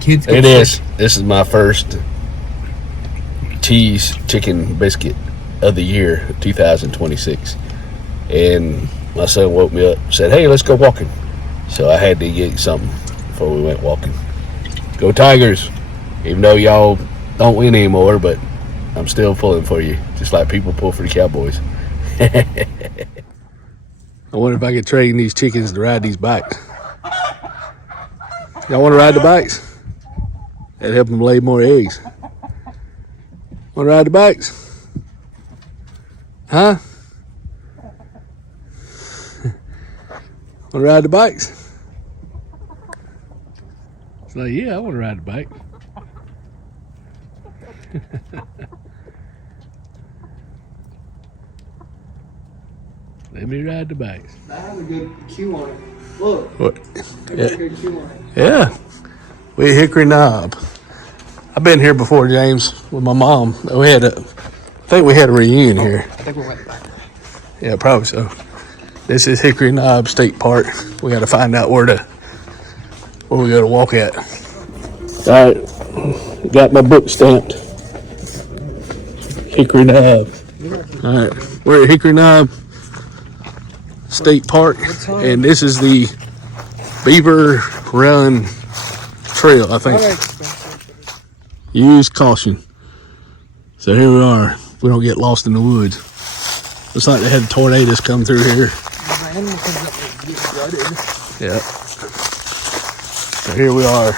kids. It is. This is my first cheese chicken biscuit of the year, 2026. And my son woke me up, said, "Hey, let's go walking." So I had to get something before we went walking. Go Tigers! Even though y'all don't win anymore, but I'm still pulling for you, just like people pull for the Cowboys. I wonder if I could train these chickens to ride these bikes. Y'all want to ride the bikes? That'd help them lay more eggs. Want to ride the bikes? Huh? Want to ride the bikes? It's like, yeah, I want to ride the bike. Let me ride the bikes. That has a good cue on it. Look. What? That got a good cue on it. Yeah. We at Hickory Knob. I've been here before, James, with my mom. I think we had a reunion here. I think we went back. Yeah, probably so. This is Hickory Knob State Park. We got to find out where we go to walk at. All right, got my book stamped. Hickory Knob. All right, we're at Hickory Knob State Park, and this is the Beaver Run Trail, I think. Use caution. So here we are. We don't get lost in the woods. Looks like they had tornadoes come through here. Yeah. So here we are,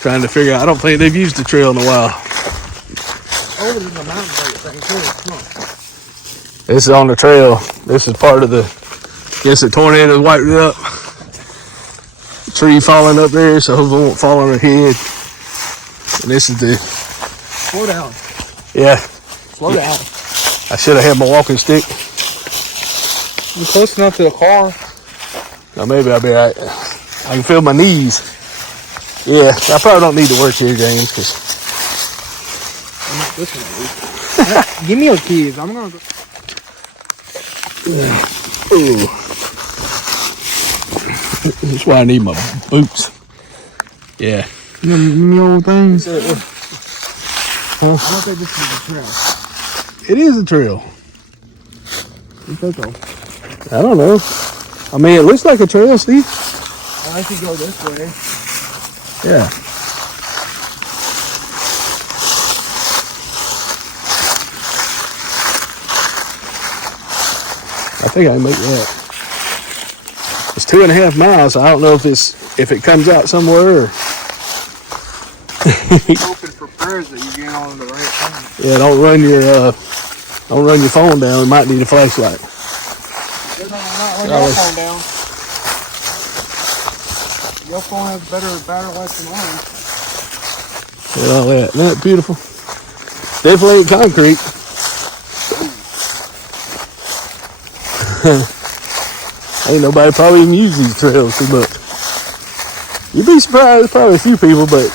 trying to figure out. I don't think they've used the trail in a while. Oh, there's a mountain bike thing too. Come on. This is on the trail. This is part of the. Guess the tornado wiped it up. Tree falling up there, so hopefully it won't fall on our head. And this is the. Slow down. Yeah. Slow down. I should have had my walking stick. You're close enough to the car. Now maybe I'll be all right. I can feel my knees. Yeah, I probably don't need to work here, James, because. I'm not this one, at least. Give me your keys. I'm gonna go. Ooh. That's why I need my boots. Yeah. Me old things. Huh? I don't think this is a trail. It is a trail. You think so? I don't know. I mean, it looks like a trail, Steve. I could go this way. Yeah. I think I can make that. It's 2.5 miles. So I don't know if it comes out somewhere or. Hoping for prayers that you get on the right thing. Yeah, don't run your phone down. We might need a flashlight. Not run your phone down. Your phone has better battery life than mine. Look at all that. Isn't that beautiful? Definitely ain't concrete. Ain't nobody probably even use these trails too much. You'd be surprised. There's probably a few people, but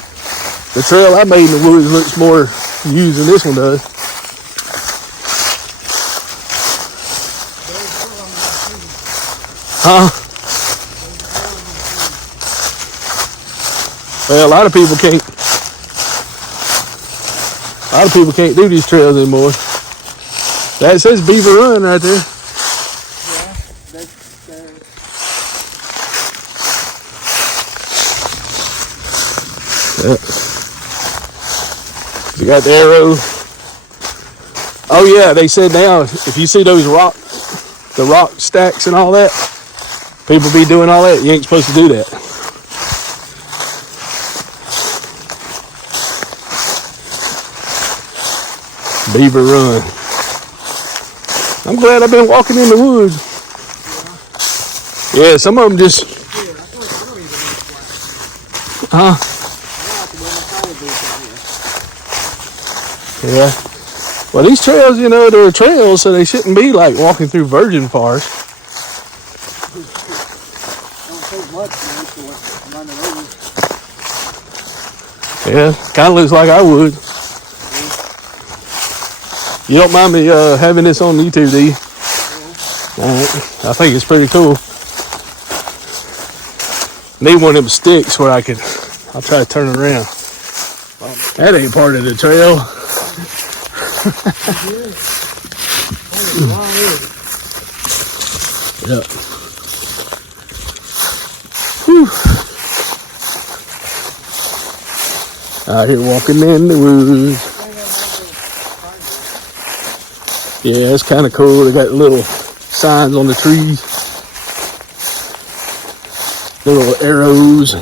the trail I made in the woods looks more used than this one does. Huh? Well, a lot of people can't do these trails anymore. That says Beaver Run right there. Yeah. You got the arrow. Oh yeah, they said now if you see those rock stacks and all that, people be doing all that. You ain't supposed to do that. Beaver Run. I'm glad I've been walking in the woods. Yeah, some of them just. Huh? Yeah. Well, these trails, they're trails, so they shouldn't be like walking through virgin forest. Yeah, kind of looks like I would. You don't mind me having this on YouTube, do you? Alright, I think it's pretty cool. Need one of them sticks where I could I'll try to turn it around. That ain't part of the trail. Yep. Whew. Out here walking in the woods. Yeah, it's kind of cool. They got little signs on the trees. Little arrows.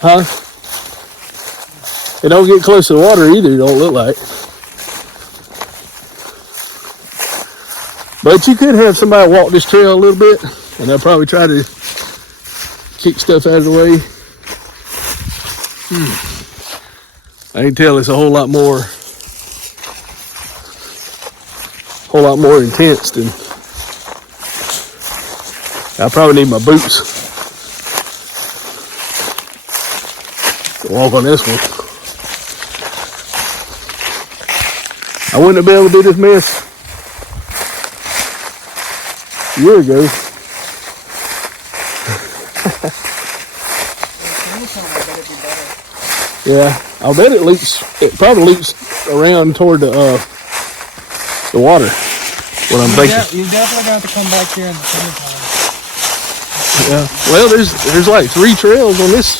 Huh? It don't get close to the water either, don't look like. But you could have somebody walk this trail a little bit, and they'll probably try to kick stuff out of the way. I can tell it's a whole lot more intense than. I probably need my boots to walk on this one. I wouldn't have been able to do this mess a year ago. Yeah, I'll bet it leaks. It probably leaks around toward the water. What I'm thinking. You definitely got to come back here in the summertime. Yeah. Well, there's like 3 trails on this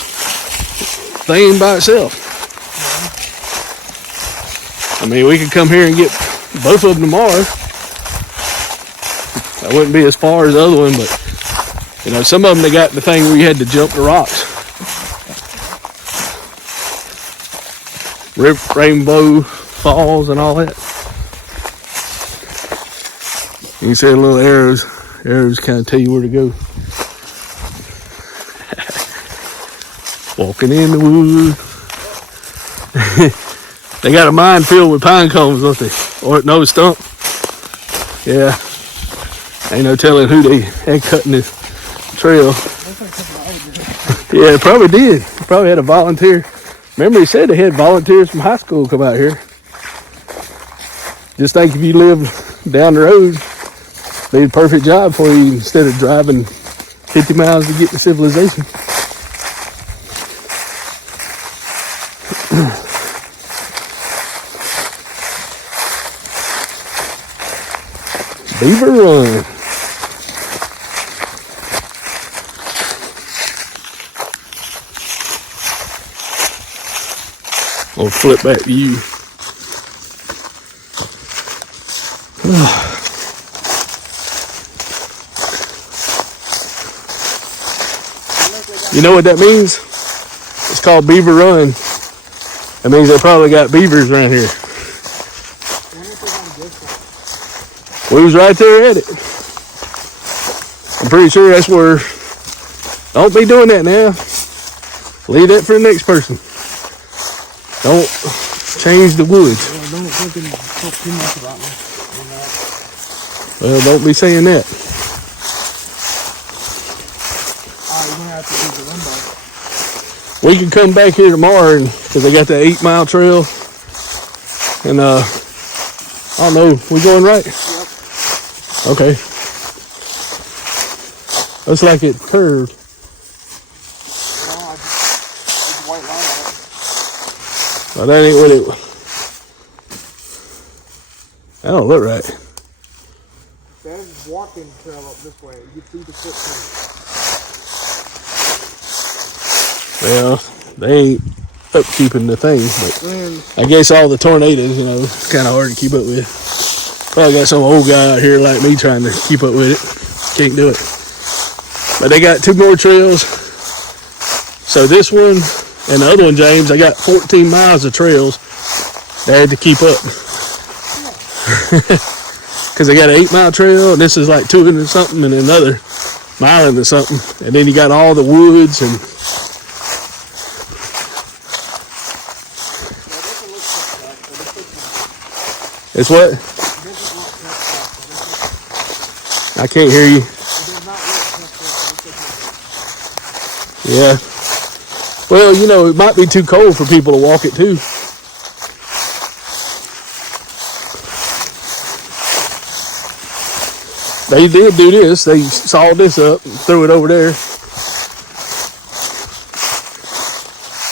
thing by itself. I mean, we could come here and get both of them tomorrow. That wouldn't be as far as the other one, but you know, some of them they got the thing where you had to jump the rocks. Rainbow Falls and all that. You can see the little arrows. Arrows kind of tell you where to go. Walking in the woods. They got a mine filled with pine cones, don't they? Or no, stump. Yeah. Ain't no telling who they had cutting this trail. Yeah, it probably did. Probably had a volunteer. Remember, he said they had volunteers from high school come out here. Just think if you lived down the road, it'd be the perfect job for you instead of driving 50 miles to get to civilization. Beaver Run. I'll flip back view. You know what that means? It's called Beaver Run. That means they probably got beavers around here. We was right there at it. I'm pretty sure that's where. Don't be doing that now. Leave that for the next person. Don't change the woods. Well, don't fucking talk too much about me. Well, don't be saying that. You're gonna have to do the limbo. We can come back here tomorrow because they got that 8-mile trail. And I don't know, we going right? Yep. Okay. Looks like it curved. No, there's a white line on it. Well, that ain't what it. That don't look right. There's walking trail up this way. You see the footprint. Well, they ain't upkeeping the thing, but I guess all the tornadoes, you know, it's kind of hard to keep up with. Probably got some old guy out here like me trying to keep up with it. Can't do it. But they got 2 more trails. So this one and the other one, James, I got 14 miles of trails they had to keep up. Because they got an 8-mile trail, and this is like 2 and something, and another mile into something. And then you got all the woods and. It's what? I can't hear you. Yeah. Well, you know, it might be too cold for people to walk it too. They did do this. They sawed this up and threw it over there.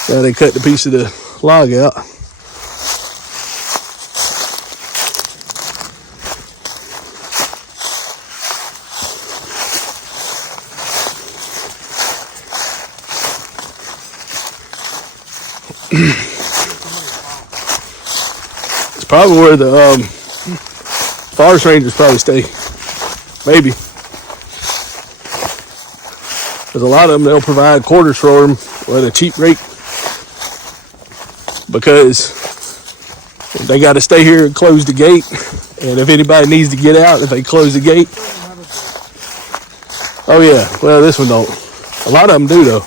Now they cut the piece of the log out. It's probably where the forest rangers probably stay. Maybe. Because a lot of them, they'll provide quarters for them at a cheap rate. Because they got to stay here and close the gate. And if anybody needs to get out, if they close the gate. Oh yeah, well this one don't. A lot of them do though.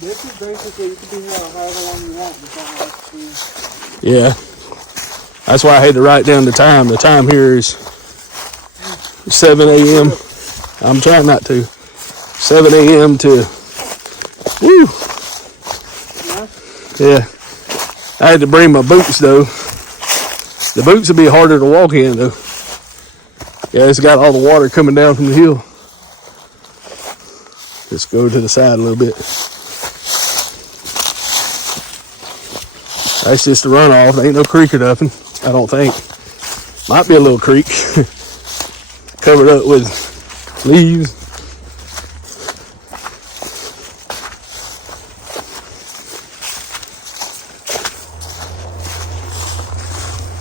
This is basically, you can be here however long you want. Yeah. That's why I had to write down the time. The time here is 7 a.m. I'm trying not to. 7 a.m. to, woo. Yeah. I had to bring my boots though. The boots would be harder to walk in though. Yeah, it's got all the water coming down from the hill. Just go to the side a little bit. That's just the runoff. There ain't no creek or nothing, I don't think. Might be a little creek. Covered up with leaves.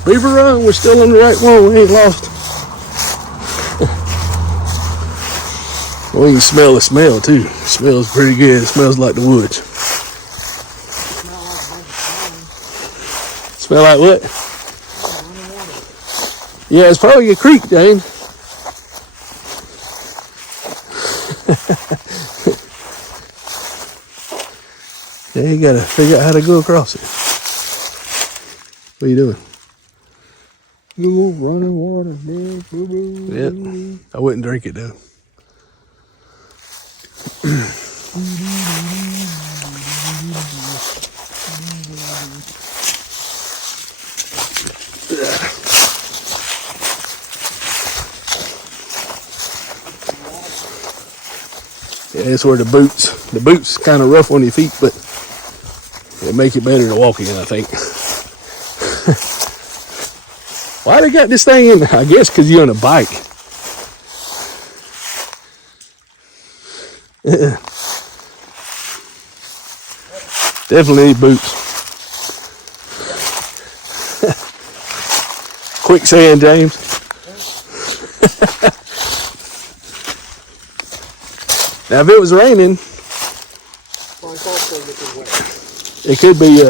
Beaver Run, we're still on the right one. We ain't lost. We can smell the smell too. It smells pretty good. It smells like the woods. Smell like what? Yeah, it's probably a creek, Dane. Yeah, you gotta figure out how to go across it. What are you doing? You running water, man. Yep. I wouldn't drink it though. Yeah, it's where the boots kind of rough on your feet, but it make it better to walk in, I think. Why they got this thing in? I guess because you're on a bike. Yeah. Definitely need boots. Quicksand, James. Now, if it was raining, it could be.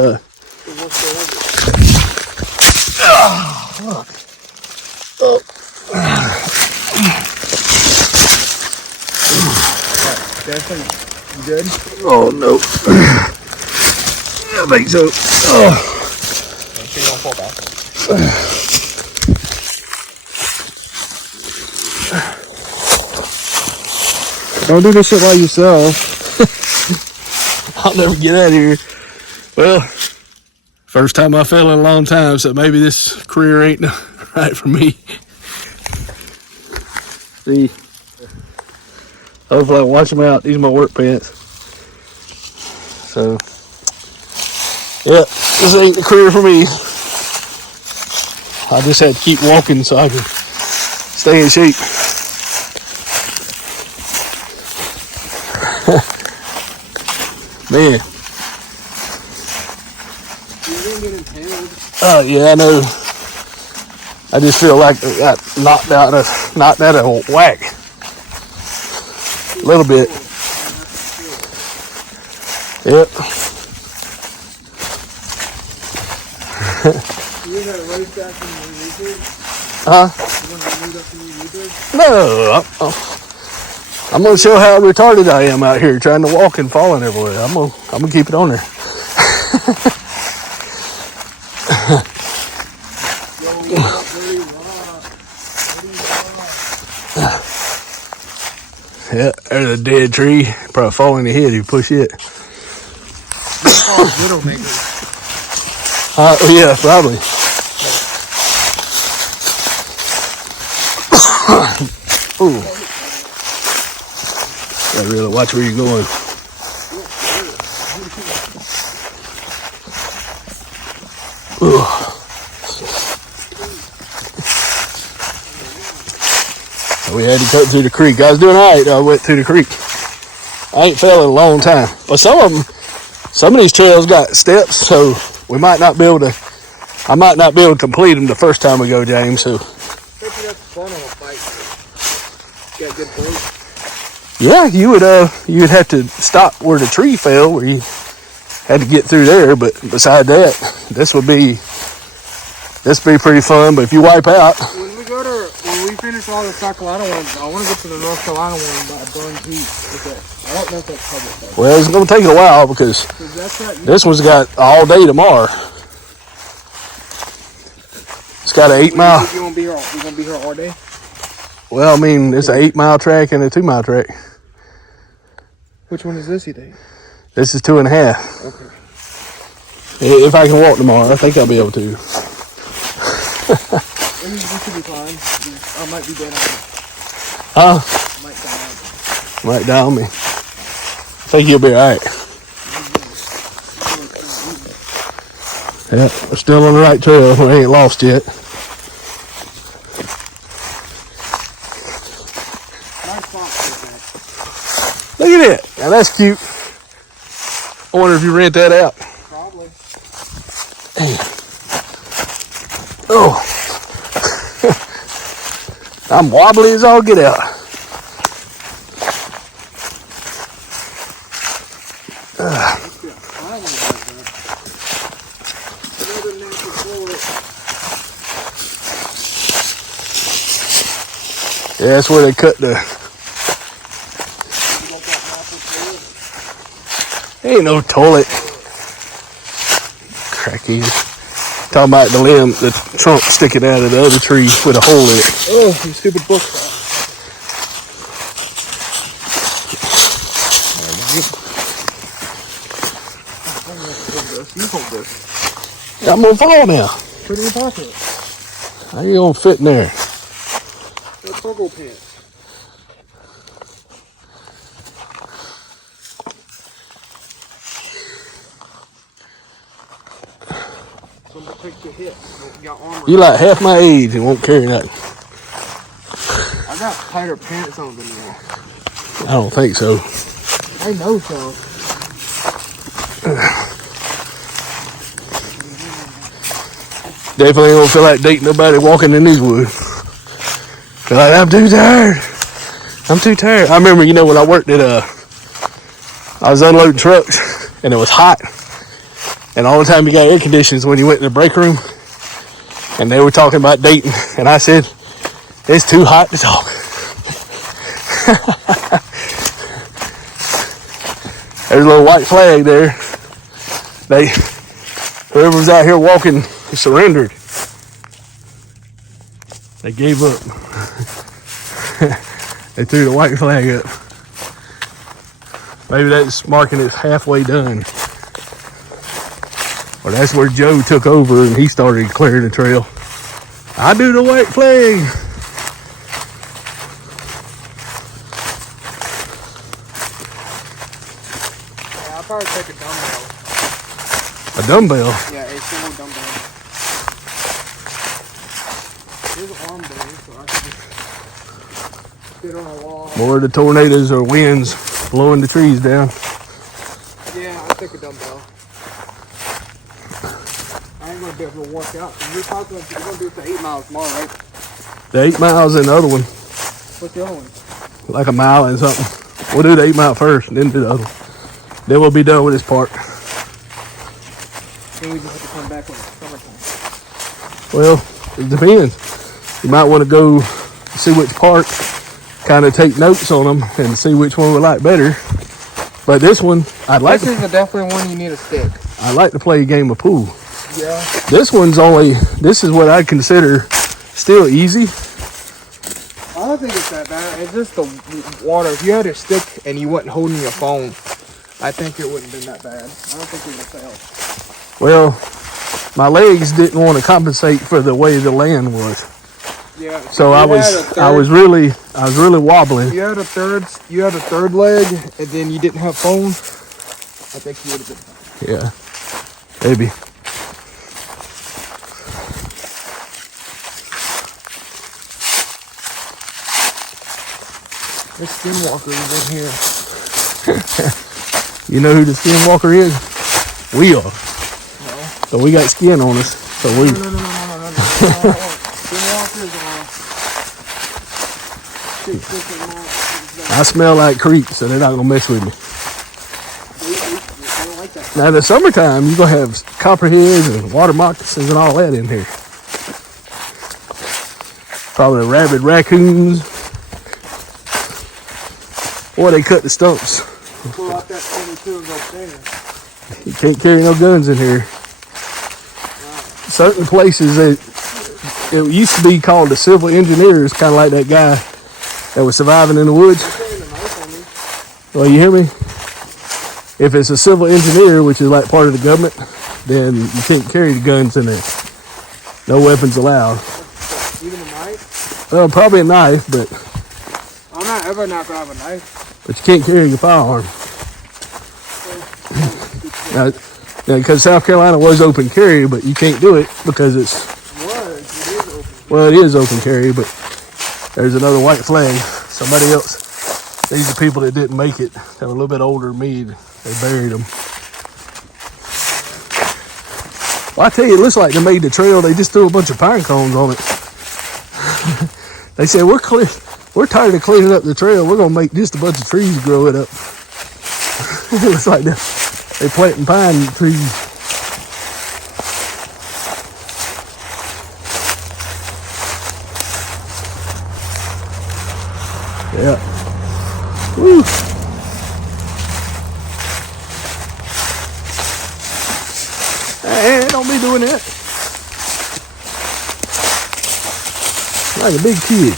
Look. Oh. Justin, you good? Oh no. I think so. Oh. Make sure you don't fall back. Don't do this shit by yourself. I'll never get out of here. Well, first time I fell in a long time, so maybe this career ain't right for me. See, hopefully I wash them out. These are my work pants. So, yeah, this ain't the career for me. I just had to keep walking so I can stay in shape. Man. Oh yeah, I know. I just feel like I got knocked out of whack. A little bit. Yep. You gonna race that from your YouTube? Huh? You gonna meet up from your YouTube? No. I'm gonna show how retarded I am out here trying to walk and falling everywhere. I'm gonna keep it on there. Yeah, there's a dead tree. Probably fall in the head if you push it. Widowmaker. Yeah, probably. Ooh. Gotta really watch where you're going. Ooh. We had to cut through the creek. I was doing all right. I went through the creek. I ain't fell in a long time. But some of these trails got steps, so we might not be able to. I might not be able to complete them the first time we go, James. So. Yeah, you would have to stop where the tree fell, where you had to get through there. But beside that, this would be pretty fun. But if you wipe out. When we finish all the South Carolina ones, I want to get to the North Carolina one by Burn Creek. I don't know if that's public though. Well, it's going to take a while because this one's got all day tomorrow. It's got an 8 mile. You gonna be here? You gonna be here all day? Well, I mean, it's an 8 mile track and a 2 mile track. Which one is this, you think? This is 2.5. Okay. If I can walk tomorrow, I think I'll be able to. You should be fine. I might be dead on you. Huh? Might die on you. Might die on me. I think you'll be alright. Yeah, we're still on the right trail. We ain't lost yet. Look at it. Now that's cute. I wonder if you rent that out. Probably. Damn. Oh. I'm wobbly as all get out. Yeah, that's where they cut the. Ain't no toilet. Cracky. Talking about the limb, the trunk sticking out of the other tree with a hole in it. Oh, you stupid book. I'm gonna fall now. Put it in your pocket. How you gonna fit in there? They're cargo pants. Somebody take your hip. You got armor. You like half my age and won't carry nothing. I got tighter pants on than you. I don't think so. I know so. Definitely don't feel like dating nobody walking in these woods. Feel like I'm too tired. I'm too tired. I remember, when I worked at I was unloading trucks and it was hot. And all the time you got air conditioners when you went to the break room. And they were talking about dating. And I said, it's too hot to talk. There's a little white flag there. Whoever's out here walking surrendered. They gave up. They threw the white flag up. Maybe that's marking it halfway done. Or that's where Joe took over and he started clearing the trail. I do the white flag. Yeah, I'll probably take a dumbbell. A dumbbell? Yeah, a single dumbbell. There's an arm day, so I can just sit on a wall. More of the tornadoes or winds blowing the trees down. Yeah, I'll take a dumbbell. I ain't gonna be able to work out. You're talking about you're gonna do it for 8 miles tomorrow, right? The 8 miles and the other one. What's the other one? Like a mile and something. We'll do the 8 mile first and then do the other one. Then we'll be done with this part. Then we just have to come back when it's summertime. Well, it depends. You might want to go see which part, kind of take notes on them and see which one we like better. But this one, This is definitely one you need a stick. I'd like to play a game of pool. Yeah. This is what I'd consider still easy. I don't think it's that bad. It's just the water. If you had a stick and you wasn't holding your phone, I think it wouldn't have been that bad. I don't think it would have failed. Well, my legs didn't want to compensate for the way the land was. Yeah. So I was really wobbling. You had a third leg, and then you didn't have phone. I think you would have been fine. Yeah, maybe. This skinwalker is in here. You know who the skinwalker is? We are. No. So we got skin on us. So we. No. Skinwalkers are. I smell like creep, so they're not gonna mess with me. They don't like that. Now in the summertime, you're gonna have copperheads and water moccasins and all that in here. Probably rabid raccoons. Or they cut the stumps. Pull out that 22 and go there. You can't carry no guns in here. Certain places, it used to be called the civil engineers, kind of like that guy that was surviving in the woods. Well, you hear me? If it's a civil engineer, which is like part of the government, then you can't carry the guns in there. No weapons allowed. Even a knife? Well, probably a knife, but I'm not ever not gonna have a knife. you can't carry your firearm. Now, because South Carolina was open carry, but you can't do it because it is open. Well, it is open carry, but there's another white flag. Somebody else. These are people that didn't make it. They're a little bit older than me. They buried them. Well, I tell you, it looks like they made the trail. They just threw a bunch of pine cones on it. They said, we're tired of cleaning up the trail. We're going to make just a bunch of trees grow it up. It looks like they're planting pine trees. Yeah. Woo. Hey, don't be doing that. Like a big kid.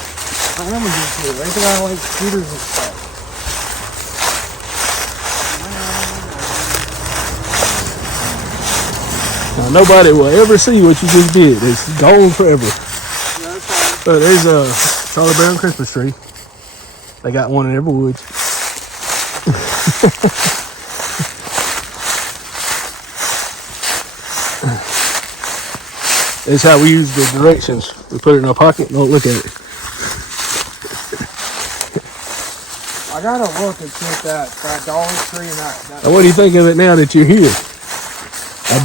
I am a good kid. I think I like scooters and stuff. Now, nobody will ever see what you just did. It's gone forever. Yeah, that's fine. So there's a Charlie Brown Christmas tree. They got one in every woods. That's how we use the directions. We put it in our pocket and don't look at it. I gotta look and see if that Dollar Tree and that Now, what do you think of it now that you're here? I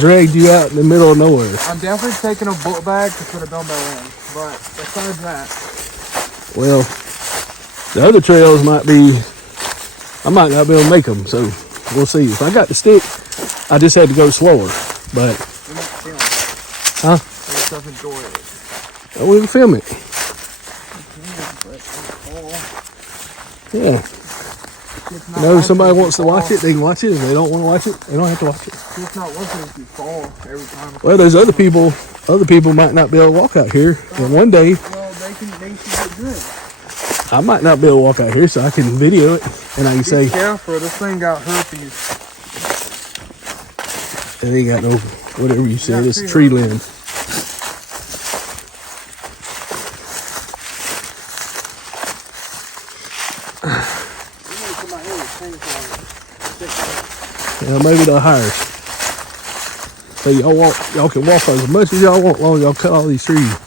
dragged you out in the middle of nowhere. I'm definitely taking a book bag to put a dumbbell in. But besides that, Well, the other trails I might not be able to make them, so we'll see. If I got the stick, I just had to go slower. But, we won't film. huh? We just enjoy it. We can film it. Yeah. You know, if somebody wants to watch it, they can watch it. If they don't want to watch it, they don't have to watch it. It's not working if you fall every time. Well, there's other people might not be able to walk out here. And one day, Well, they should get good. I might not be able to walk out here, so I can video it. And I can say, Be careful, this thing got herpes. it ain't got no, whatever you said, Yeah, it's a tree limb. Yeah, maybe they'll hire us. So y'all can walk as much as y'all want, as long as y'all cut all these trees.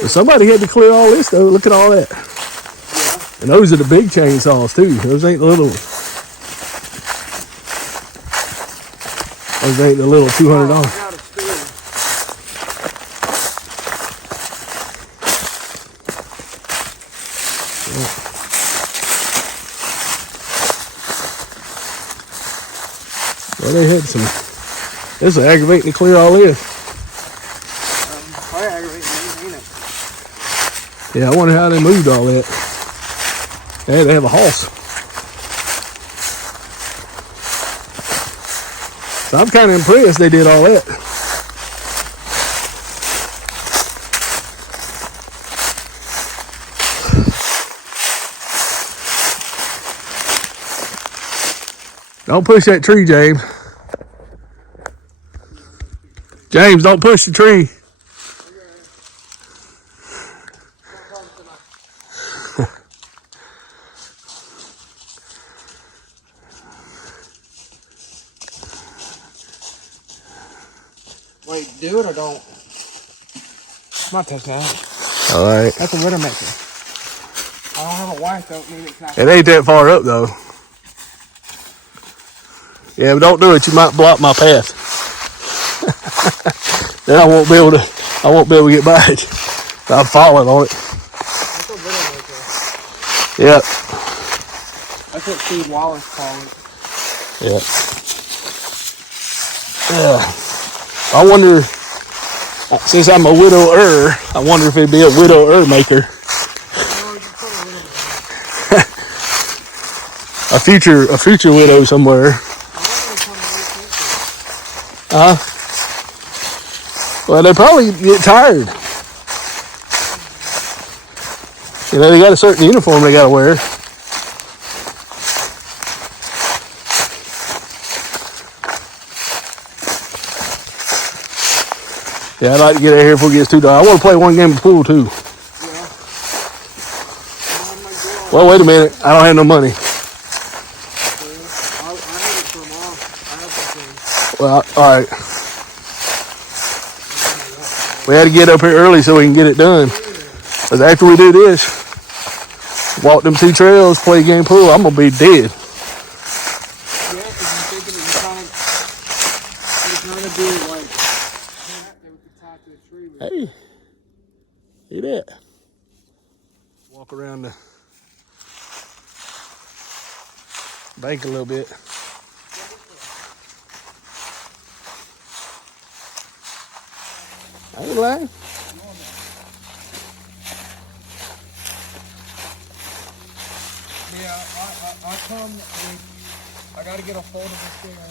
But somebody had to clear all this though. Look at all that. Yeah. And those are the big chainsaws too. Those ain't the little ones. Those ain't the little $200. I got a story. Well, they had some. This is aggravating to clear all this. Probably aggravating, ain't it? Yeah, I wonder how they moved all that. They had to have a horse. So I'm kind of impressed they did all that. Don't push that tree, James. James, don't push the tree. Wait, do it or don't? I'm not touching that. All right. That's a Widowmaker. I don't have a wife, don't mean it's not. It ain't that far up though. Yeah, but don't do it. You might block my path. Then I won't be able to get by it. I'm falling on it. That's a Widowmaker. Yeah. That's what Steve Wallace called it. Yeah. Yeah. I wonder, since I'm a widower, I wonder if it'd be a widower maker. A future widow somewhere. Well, they probably get tired. You know, they got a certain uniform they gotta wear. Yeah, I'd like to get out of here before it gets too dark. I want to play one game of pool too. Yeah. Well, wait a minute. I don't have no money. I had it for mom. I have something. Well, all right. We had to get up here early so we can get it done. Because after we do this, walk them 2 trails, play a game of pool, I'm going to be dead. Yeah, because I'm thinking that you're trying to do like that with the top of the tree. Hey, see that? Walk around the bank a little bit. I ain't lying. Yeah, I come with, I gotta get a hold of this there.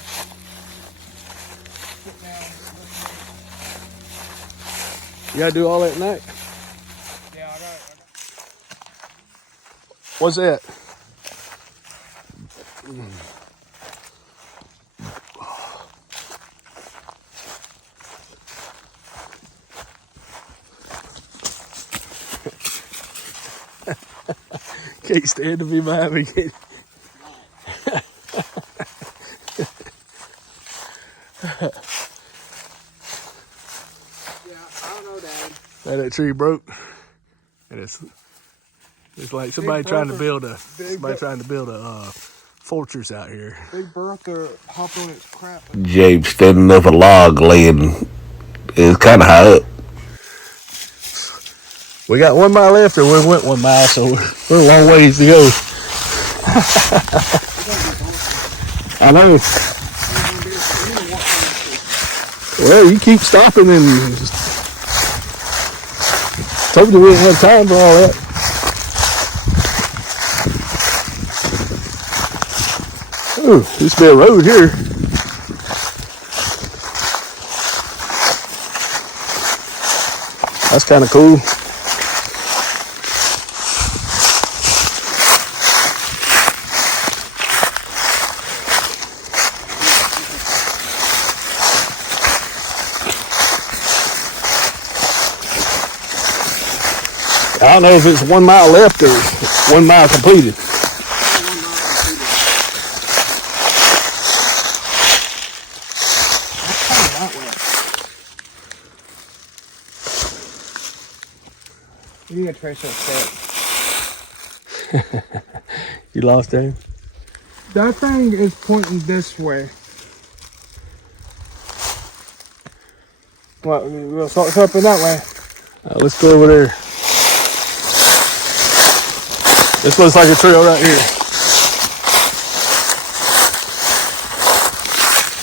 Sit down. You gotta do all that at night. Yeah, I got. What's that? Can't stand to be behind me. That tree broke, and it's like somebody trying to build a fortress out here. Big Bertha hopped on its crap. James standing up a log laying is kind of high up. We got 1 mile left, or we went 1 mile, so we're a long ways to go. I know. Well, you keep stopping and just told you we didn't have time for all that. Ooh, used to be a road here. That's kind of cool. I don't know if it's 1 mile left or 1 mile completed. You need to trace that step. You lost there? That thing is pointing this way. What? We'll start something that way. Let's go over there. This looks like a trail right here.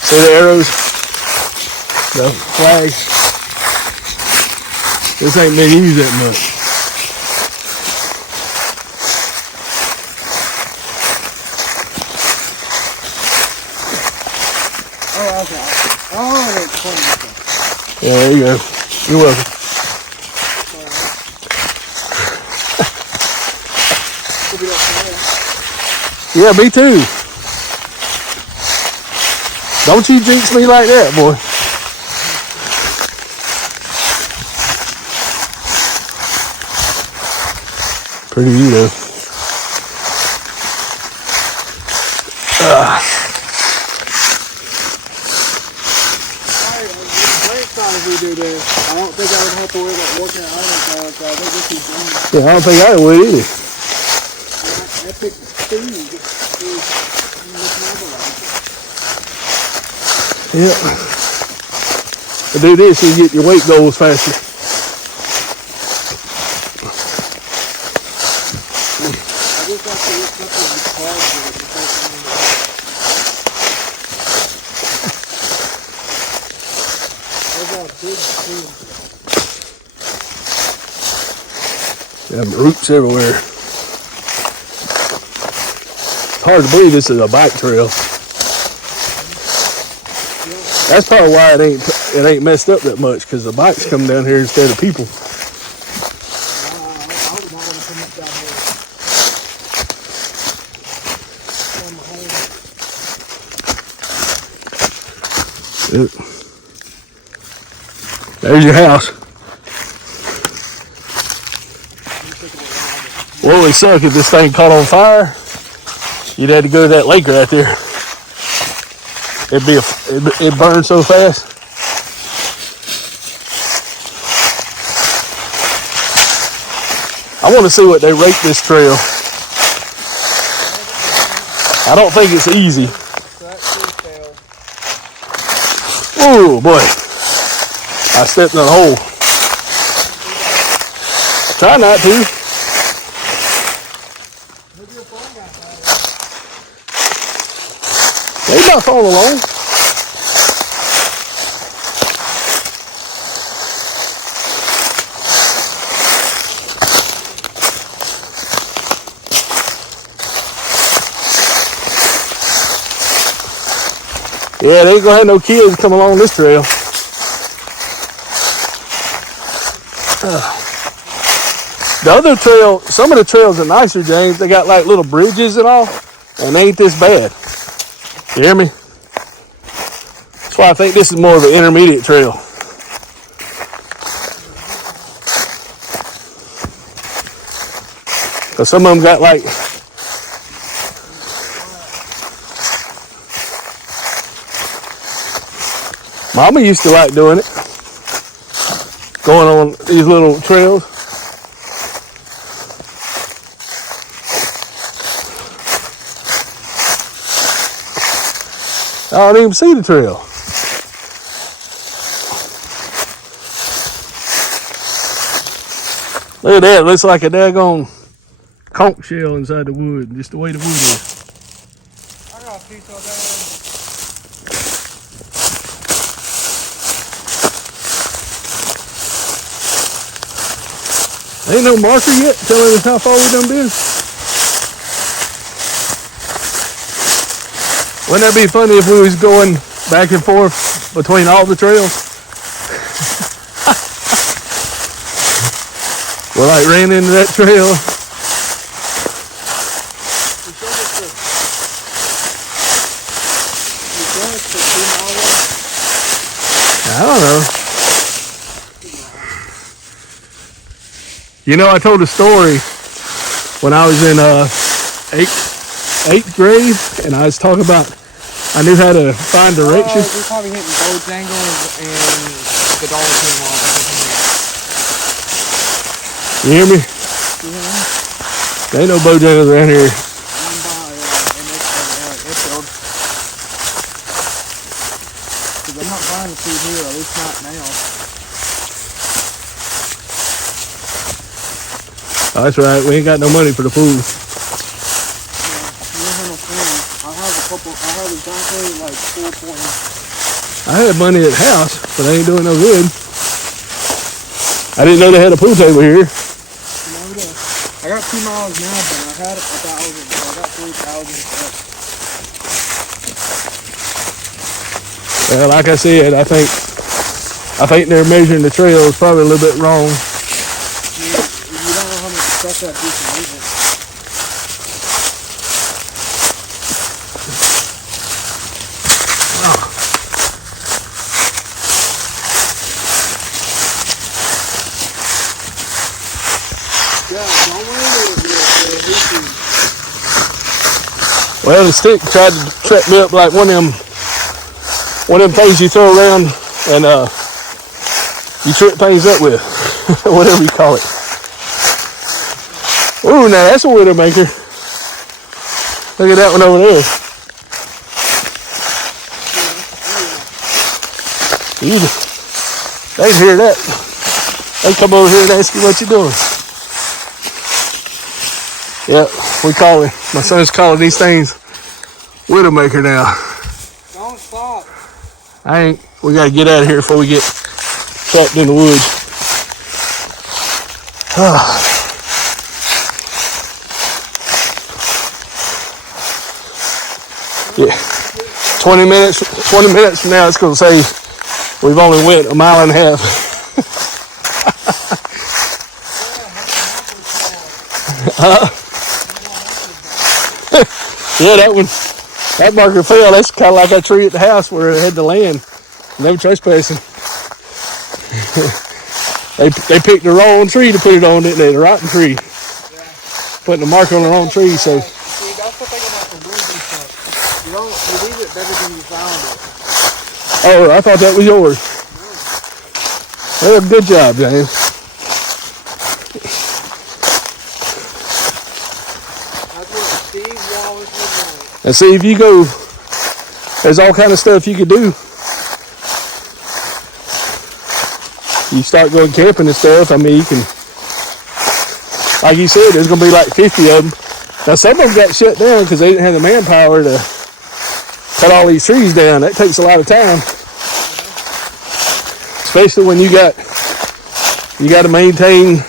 See the arrows? The flags? This ain't been used that much. Oh, okay. Oh, it's pointing this way. Yeah, there you go. You're welcome. Yeah, me too. Don't you jinx me like that, boy. Pretty view though. We do this. I don't think I would have to worry about working out of that. I think this is done. Yeah, I don't think I would either. Epic speed is metabolizing. Yeah. To do this, you get your weight goals faster. I just have to look up the carbs with it. Yeah, roots everywhere. It's hard to believe this is a bike trail. That's probably why it ain't messed up that much, because the bikes come down here instead of people. Yep. There's your house. What would suck if this thing caught on fire? You'd have to go to that lake right there. It'd burn so fast. I want to see what they rate this trail. I don't think it's easy. Oh boy. I stepped in a hole. Try not to. They not falling along. Yeah, they ain't gonna have no kids come along this trail. The other trail, some of the trails are nicer, James. They got like little bridges and all, and they ain't this bad. You hear me? That's why I think this is more of an intermediate trail. Because some of them got like, Mama used to like doing it. Going on these little trails. I don't even see the trail. Look at that. It looks like a daggone conch shell inside the wood, just the way the wood is. I got a piece of that. Ain't no marker yet telling us how far we done been. Wouldn't that be funny if we was going back and forth between all the trails? We like ran into that trail. I don't know. You know, I told a story when I was in eighth grade, and I was talking about I knew how to find directions. We're probably hitting Bojangles and the Dollar King Mall. You hear me? There ain't no Bojangles around here. I'm not buying the food here, at least not now. Oh, that's right. We ain't got no money for the food. I have exactly like 4 points. I had money at the house, but I ain't doing no good. I didn't know they had a pool table here. I got 2 miles now, but I had 1,000, so I got 3,000 steps. Well, like I said, I think they're measuring the trails probably a little bit wrong. You don't know how much stuff that piece of movement. Yeah, don't worry about it. Well, the stick tried to trap me up like one of them things you throw around and you trip things up with, whatever you call it. Ooh, now that's a widowmaker. Look at that one over there. They'd hear that. They come over here and ask you what you're doing. Yep, my son's calling these things widowmaker now. Don't stop. We gotta get out of here before we get trapped in the woods. Yeah, 20 minutes from now, it's gonna say we've only went a mile and a half. Yeah, that marker fell. That's kind of like that tree at the house where it had the land. Never trespassing. They picked the wrong tree to put it on, didn't they? The rotten tree. Yeah. Putting the mark on the wrong tree. So. See, that's the thing about the woods and stuff. You leave it better than you found it. Oh, I thought that was yours. No. Well, good job, James. And see, if you go, there's all kind of stuff you could do. You start going camping and stuff. I mean, you can, like you said, there's going to be like 50 of them. Now, some of them got shut down because they didn't have the manpower to cut all these trees down. That takes a lot of time. Especially when you got to maintain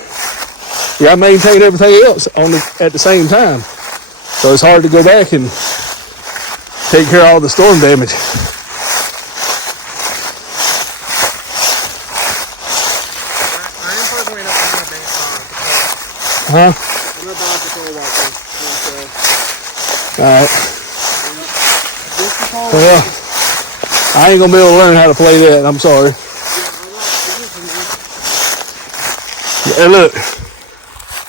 everything else at the same time. So it's hard to go back and take care of all the storm damage. I am personally not going to bank on Huh? I'm not about to go about Alright. this. Well, I ain't gonna be able to learn how to play that. I'm sorry. Hey, look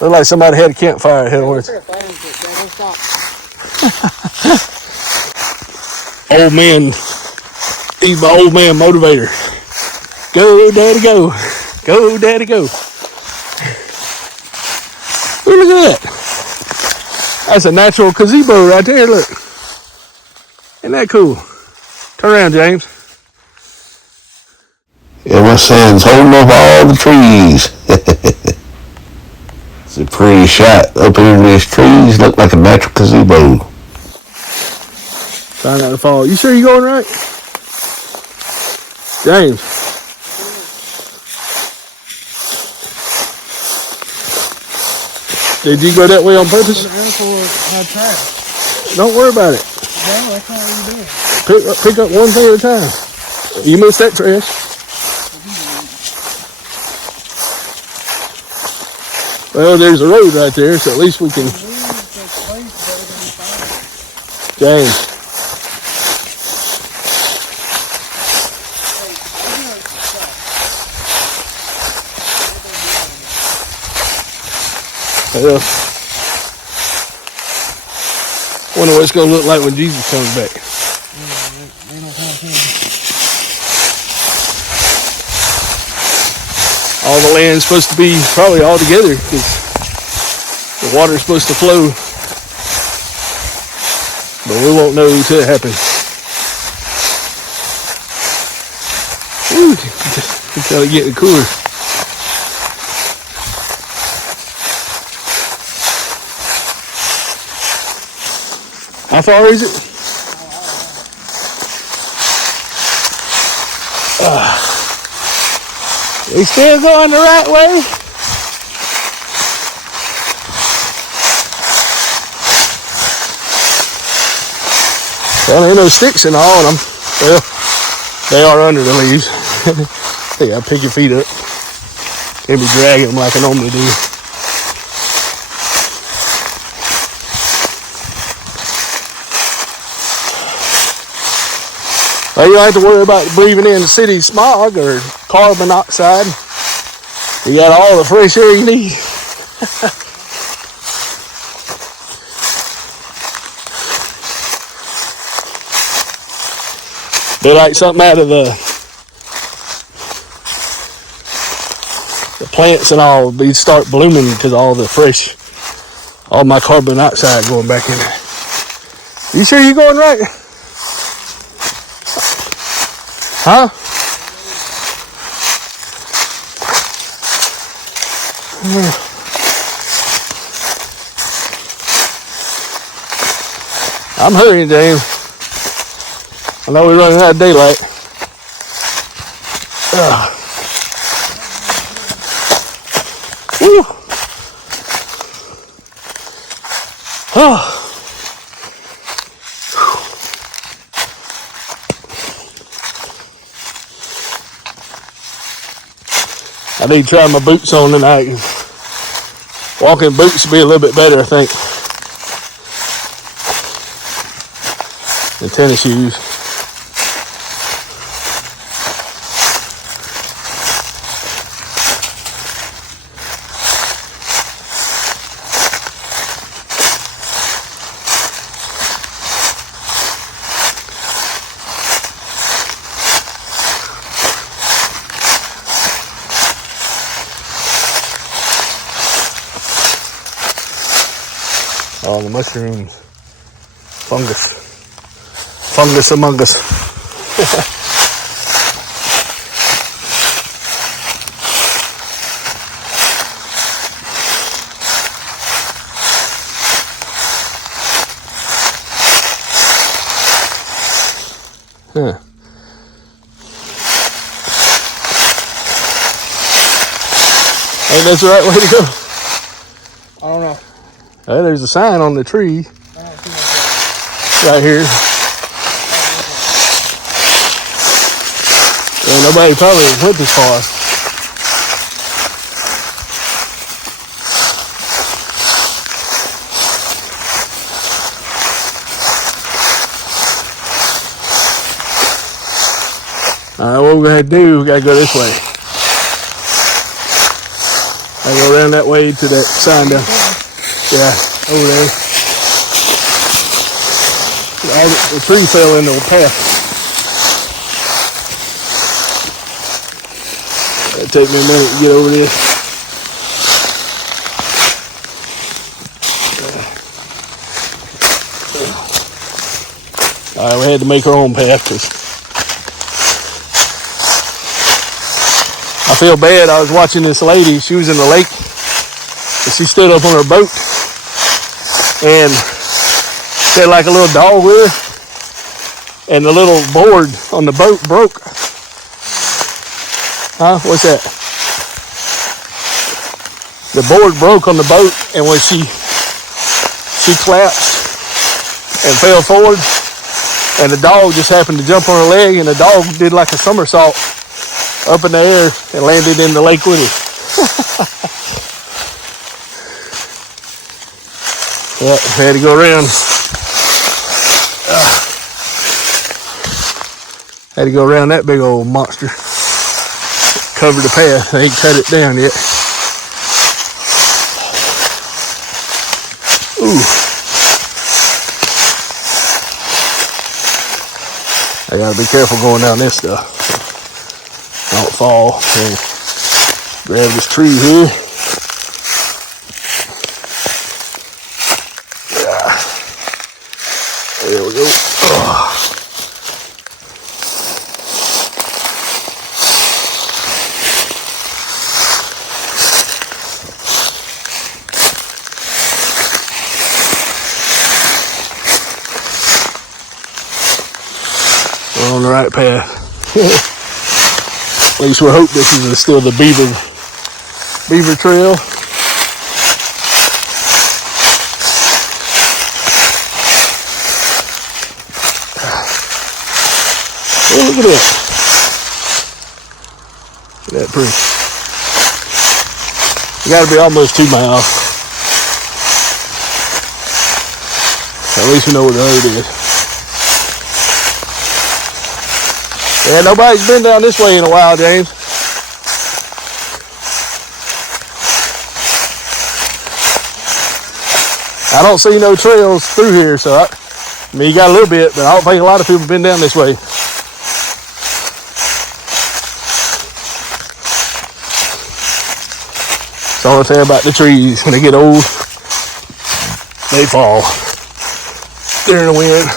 like somebody had a campfire at Hillworth. Old man, he's my old man motivator. Go, daddy, go. Go, daddy, go. Ooh, look at that. That's a natural gazebo right there, look. Isn't that cool? Turn around, James. Yeah, my son's holding up all the trees. It's a pretty shot. Up in these trees, look like a natural gazebo. Try not to fall. You sure you're going right? James. Did you go that way on purpose? Don't worry about it. No, that's not what you're doing. Pick up one thing at a time. You missed that trash. Well, there's a road right there, so at least we can. James. Well, wonder what it's gonna look like when Jesus comes back. All the land's supposed to be probably all together because the water's supposed to flow, but we won't know until it happens. Ooh, it's getting cooler. How far is it? We still going the right way? Well, ain't no sticks and all on them. Well, they are under the leaves. You gotta pick your feet up. Can't be dragging them like I normally do. Well, you don't have to worry about breathing in the city smog or carbon monoxide. You got all the fresh air you need. Be like something out of the plants and all. Be start blooming because all the fresh, all my carbon dioxide going back in there. You sure you going right? Huh? I'm hurrying, James. I know we're running out of daylight. Woo. Oh. I need to try my boots on tonight. Walking boots would be a little bit better, I think, than tennis shoes. Oh, the mushrooms. Fungus among us. Huh. Ain't that the right way to go? I don't know. Oh, there's a sign on the tree right here. Yeah, nobody probably went this far. Alright, what we're gonna do, we gotta go this way. I go around that way to that sign down. Yeah, over there. The tree fell into the path. It'll take me a minute to get over this. Alright, we had to make our own path because I feel bad. I was watching this lady. She was in the lake. And she stood up on her boat. And she had like a little dog with her. And the little board on the boat broke. Huh? What's that? The board broke on the boat. And when she collapsed and fell forward. And the dog just happened to jump on her leg. And the dog did like a somersault up in the air and landed in the lake with her. Yeah, had to go around. Had to go around that big old monster. Cover the path. They ain't cut it down yet. Ooh. I gotta be careful going down this stuff. Don't fall. Okay. Grab this tree here. There we go. We're on the right path. At least we hope this is still the Beaver Trail. Oh, look at that. Look at that pretty. You gotta be almost 2 miles. At least we know where the road is. Yeah, nobody's been down this way in a while, James. I don't see no trails through here, so I mean, you got a little bit, but I don't think a lot of people have been down this way. That's all I say about the trees. When they get old, they fall during the wind.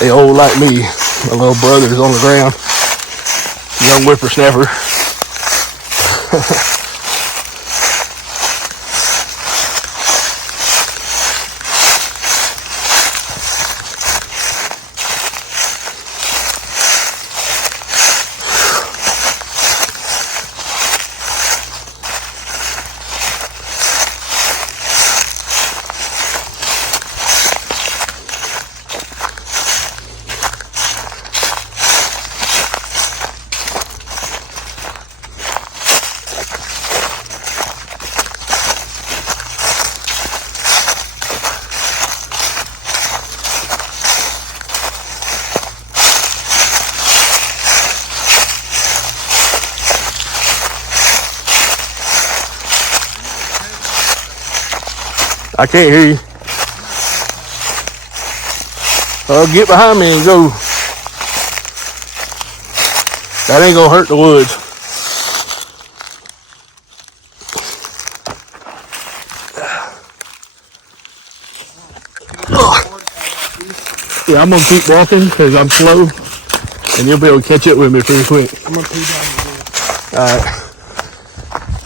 They old like me. My little brother's on the ground. Young whippersnapper. I can't hear you. Get behind me and go. That ain't gonna hurt the woods. Yeah, I'm gonna keep walking because I'm slow, and you'll be able to catch up with me pretty quick. I'm gonna put you down here. All right,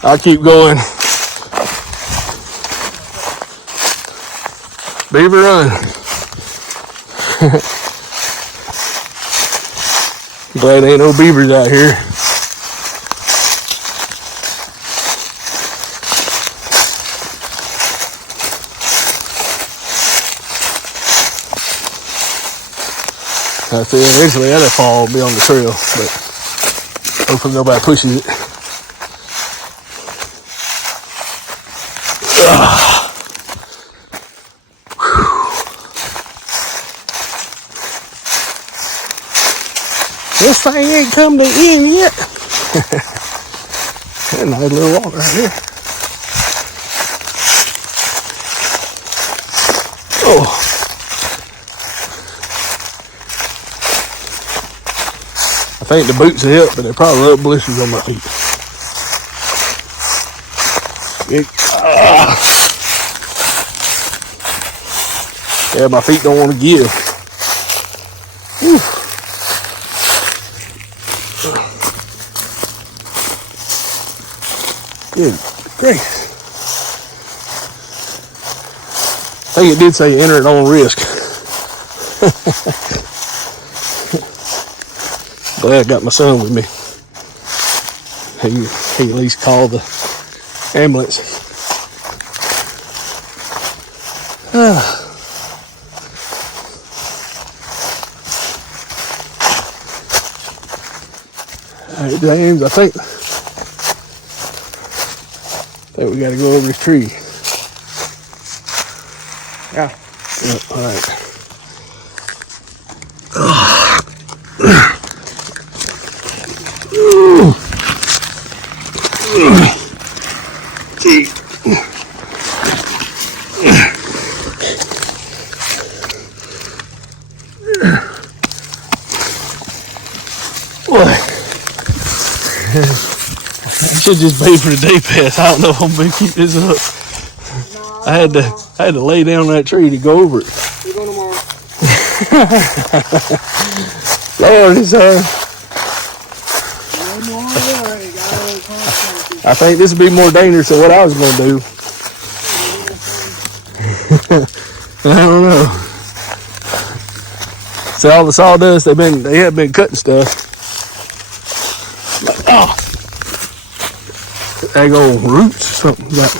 I'll keep going. Beaver run. Glad ain't no beavers out here. I say eventually that'll fall be on the trail, but hopefully nobody pushes it. This thing ain't come to end yet. That nice little walk right here. Oh. I think the boots will help, but they probably rub blisters on my feet. Yeah, my feet don't want to give. Whew. Good gracious. I think it did say enter at own risk. Glad I got my son with me. He at least called the ambulance. All right, James, I think we got to go over this tree. Yeah. Yep, all right. Should just pay for the day pass. I don't know if I'm gonna keep this up. No, I had to lay down that tree to go over it. we're going tomorrow. Lord, sir. I think this would be more dangerous than what I was gonna do. I don't know. See all the sawdust they have been cutting stuff. Like, oh. They go roots or something like.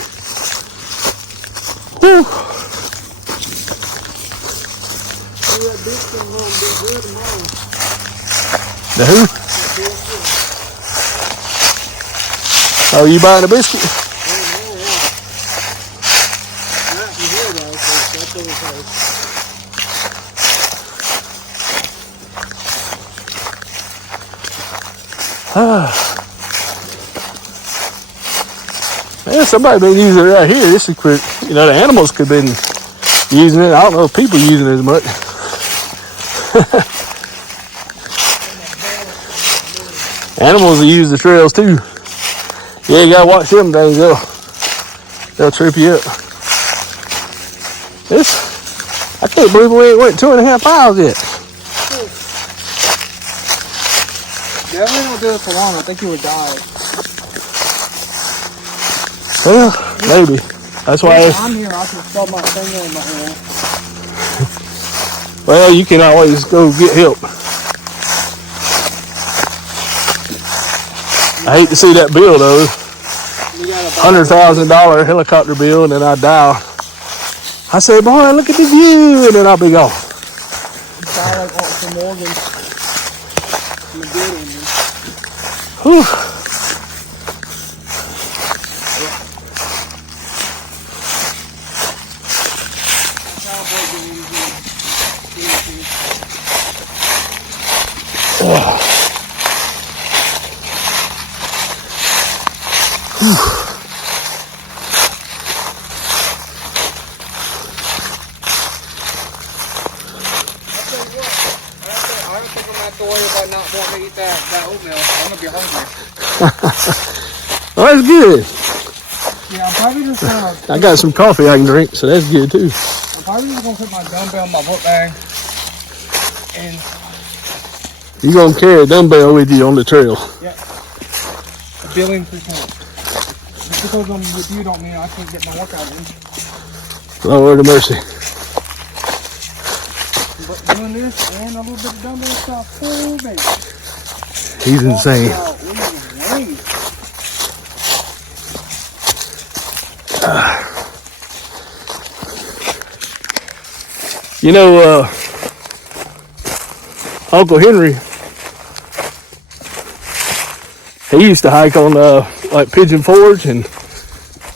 Whew. The who? Oh, you buying a biscuit? Yeah, somebody been using it right here. This is quick. You know, the animals could have been using it. I don't know if people using it as much. Animals use the trails too. Yeah, you gotta watch them things. They'll trip you up. I can't believe we ain't went 2.5 miles yet. Definitely don't do it for long. I think you would die. Well, maybe. That's why. I'm here. I can stub my finger in my hand. Well, you can always go get help. I hate to see that bill though. $100,000 helicopter bill, and then I dial. I say, boy, look at the view, and then I'll be gone. Sound like Officer Morgan. Whew. Not wanting to eat that oatmeal. I'm gonna be hungry. Well, that's good. Yeah, I'm probably just gonna. I got some coffee I can drink, so that's good too. I'm probably just gonna put my dumbbell in my book bag. And You gonna carry a dumbbell with you on the trail? yeah, $1 billion%. Just because I'm with you don't mean I can't get my workout in. Lord of mercy. But doing this and a little bit of dumbbell stuff, oh baby. He's insane. You know, Uncle Henry, he used to hike on like Pigeon Forge, and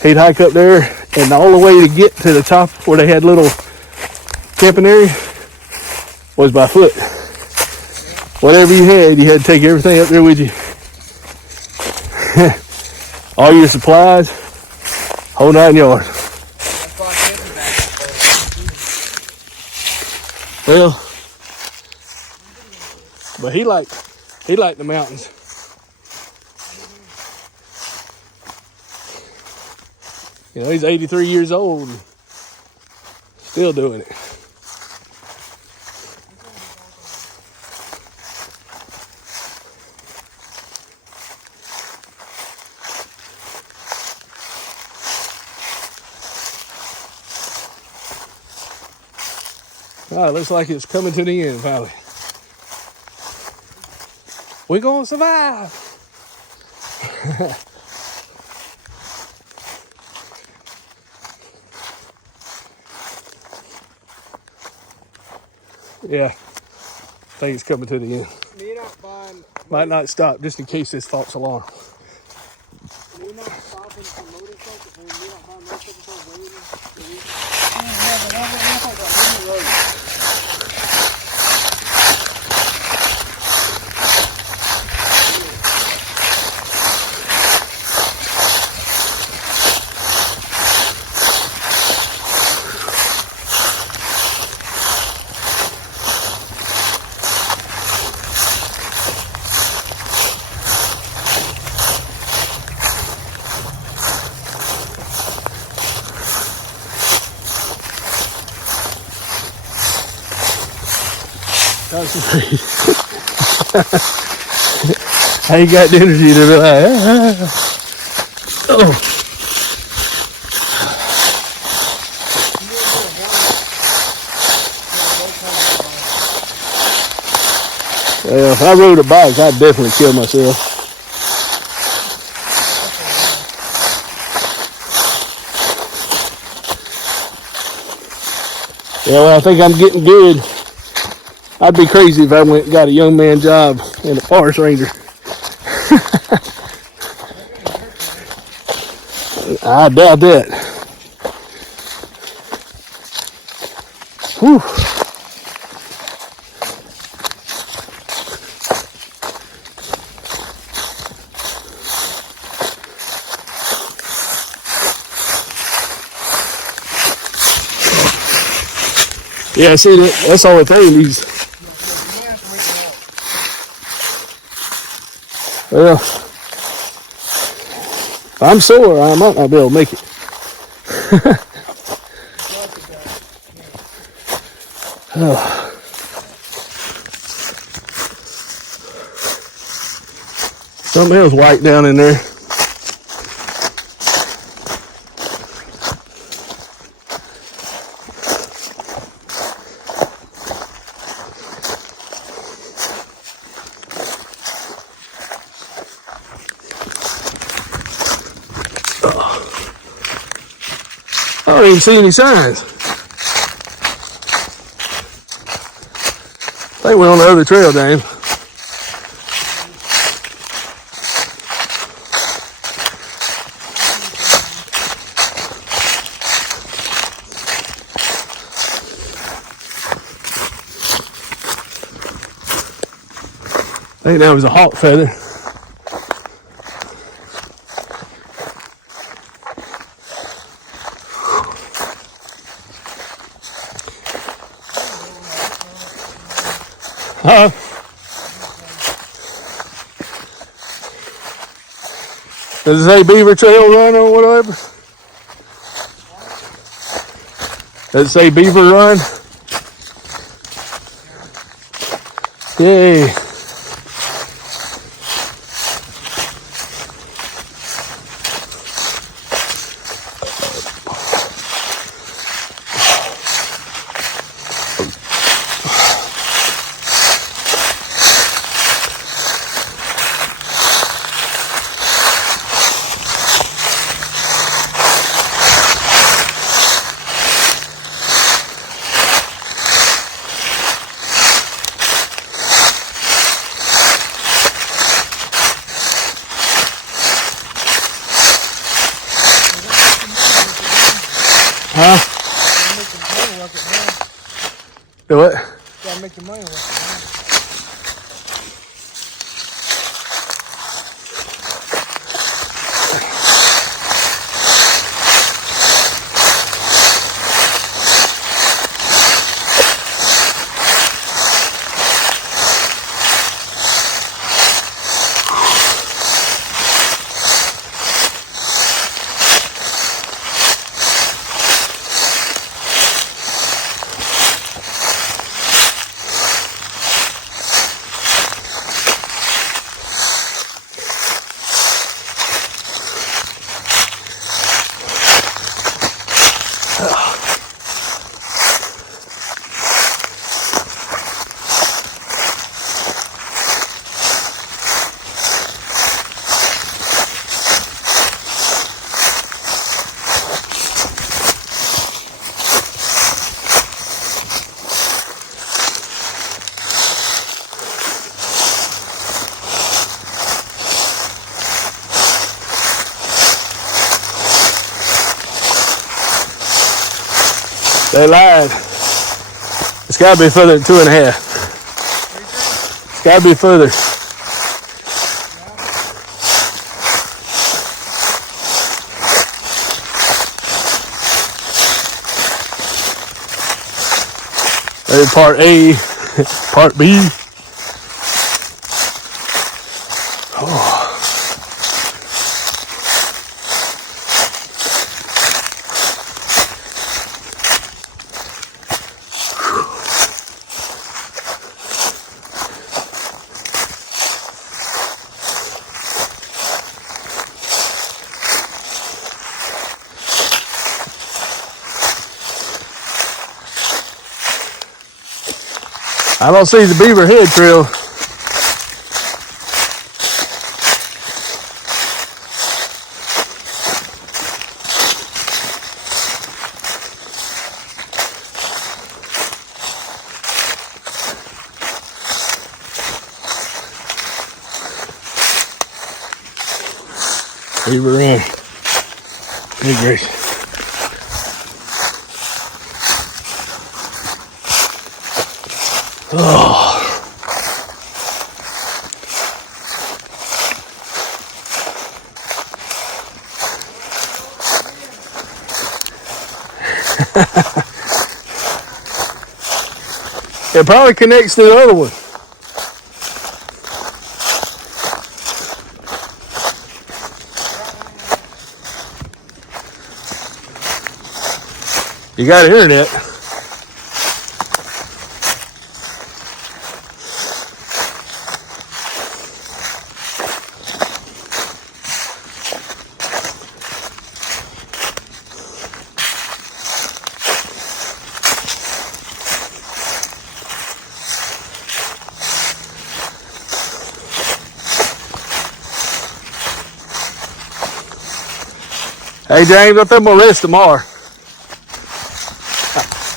he'd hike up there, and all the way to get to the top where they had little camping area was by foot. Whatever you had to take everything up there with you. All your supplies, whole 9 yards. Well, but he liked the mountains. You know, he's 83 years old and still doing it. All right, looks like it's coming to the end, finally. We're gonna survive. Yeah, I think it's coming to the end. Might not stop just in case this false alarm. We're not stopping for motorcycles, and we're not buying motorcycles waiting. I ain't got the energy to be like, oh. Well, if I rode a bike, I'd definitely kill myself. Yeah, well, I think I'm getting good. I'd be crazy if I went and got a young man job in a forest ranger. I doubt that. Whew. Yeah, see, that's the only thing. Well, If I'm sore, I might not be able to make it. Oh. Something else white down in there. I don't even see any signs. I think we're on the other trail, Dave. I think that was a hawk feather. Does it say Beaver Trail Run or whatever? Does it say Beaver Run? Yay. Huh? Do what? Gotta make the money work. They lied. It's got to be further than 2.5. It's got to be further. There's part A, part B. Oh. I don't see the Beaver Head Trail. Beaver Run. Good gracious. Oh. It probably connects to the other one. You got internet. Hey James, I think I'm gonna rest tomorrow.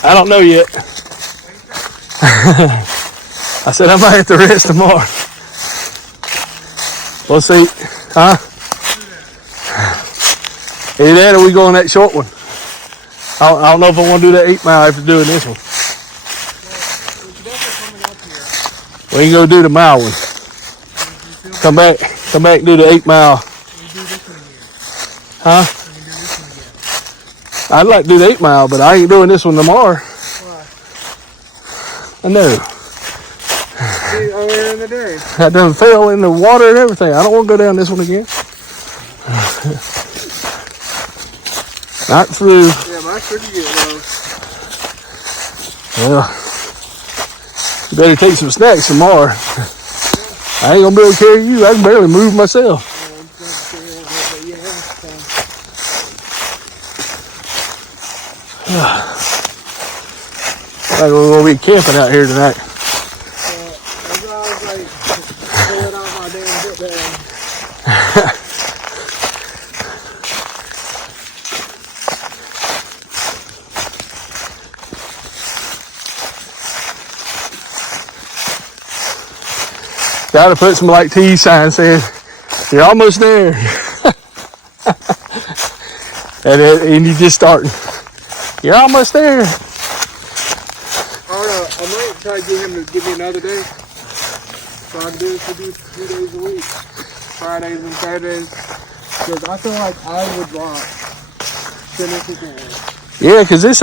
I don't know yet. I said I might have to rest tomorrow. We'll see. Huh? Either that or we go on that short one. I don't know if I want to do that 8 mile after doing this one. We can go do the mile one. Come back and do the 8 mile. Huh? I'd like to do the 8 mile, but I ain't doing this one tomorrow. Why? I know. Earlier in the day. I done fell in the water and everything. I don't want to go down this one again. Not through. Yeah, my pretty get low. Well, you better take some snacks tomorrow. I ain't gonna be able to carry you. I can barely move myself. Like we're gonna be camping out here tonight. That's why I was like pulling out my damn book bag. Gotta put some like T signs saying you're almost there. and you just starting. You're almost there. I might try to get him to give me another day. So I can do this for 2 days a week. Fridays and Saturdays. Because I feel like I would drop significantly. Yeah, cause this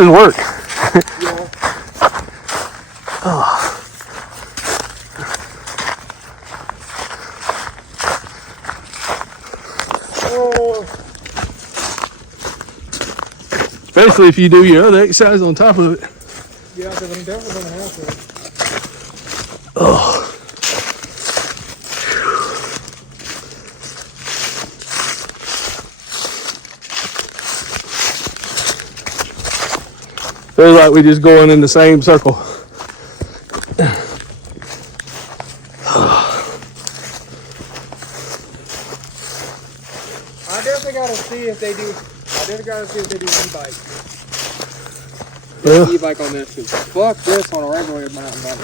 is work. Yeah. Oh. Especially if you do your other exercise on top of it. Yeah, because I'm definitely going to have to. Oh. Feels like we just going in the same circle. I definitely got to see if they do. I definitely got to see if they do e-bike. Yeah. E-bike on this. Cause fuck this on a regular mountain bike.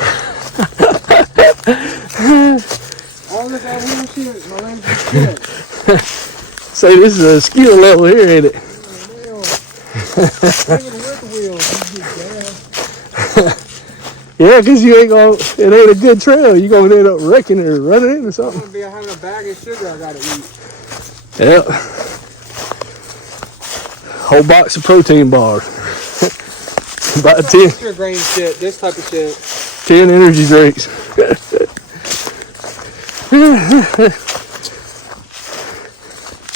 All this out here shit, my legs are shit. Say this is a skill level here, ain't it? Even with the wheels, you get gas. Yeah, cause you ain't gonna. It ain't a good trail. You gonna end up wrecking or running into I'm something. gonna be having a bag of sugar I gotta eat. Yep. Whole box of protein bars. About 10. Extra grain shit, this type of shit. 10 energy drinks.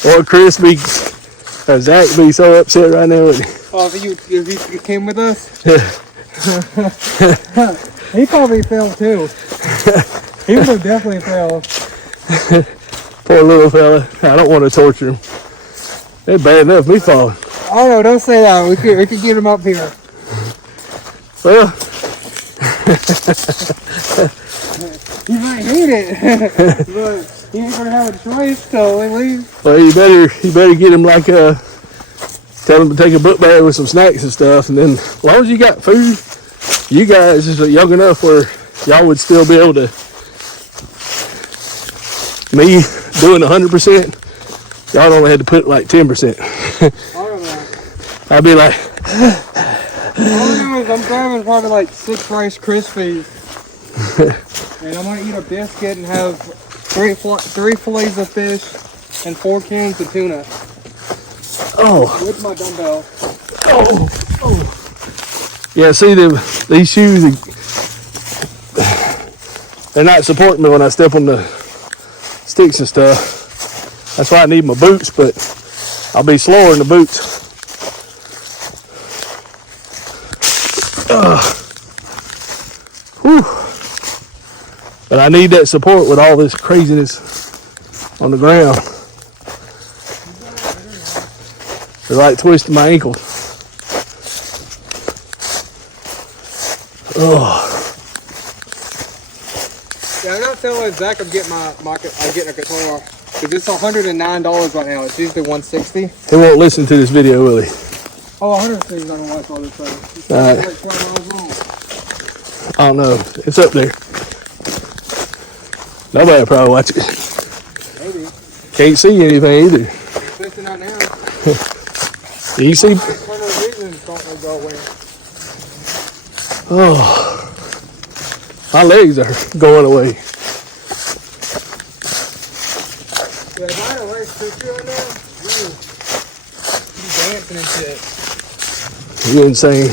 Or Chris be, Zach be so upset right now with me. Oh, if you came with us? He probably fell too. He would have definitely fell. Poor little fella. I don't want to torture him. They're bad enough me falling. Oh no, don't say that. We could get him up here. Well, he might hate it. But he ain't gonna have a choice, so we leave. well, you better get him like tell him to take a book bag with some snacks and stuff, and then as long as you got food, you guys is young enough where y'all would still be able to. Me doing 100%, y'all only had to put like 10%. I don't know. I'd be like, All I know is I'm grabbing probably like 6 Rice Krispies. And I'm gonna eat a biscuit and have 3 fillets of fish and 4 cans of tuna. oh, With my dumbbell. oh. Yeah, see these shoes, they're not supporting me when I step on the sticks and stuff. That's why I need my boots, but I'll be slower in the boots. I need that support with all this craziness on the ground. They're like twisting my ankle. Oh. Yeah, I'm not telling Zach I'm getting I'm getting a guitar. Because it's $109 right now. It's usually $160. He won't listen to this video, will he? Oh, 100% he's not going to watch all this stuff. It's Alright. like 12 miles long. I don't know. It's up there. Nobody will probably watch it. Maybe. Can't see anything either. Especially not now. You see? Tunnel vision don't go away. Oh. My legs are going away. Yeah, if I had a nice picture right now, you dancing and shit. You're insane.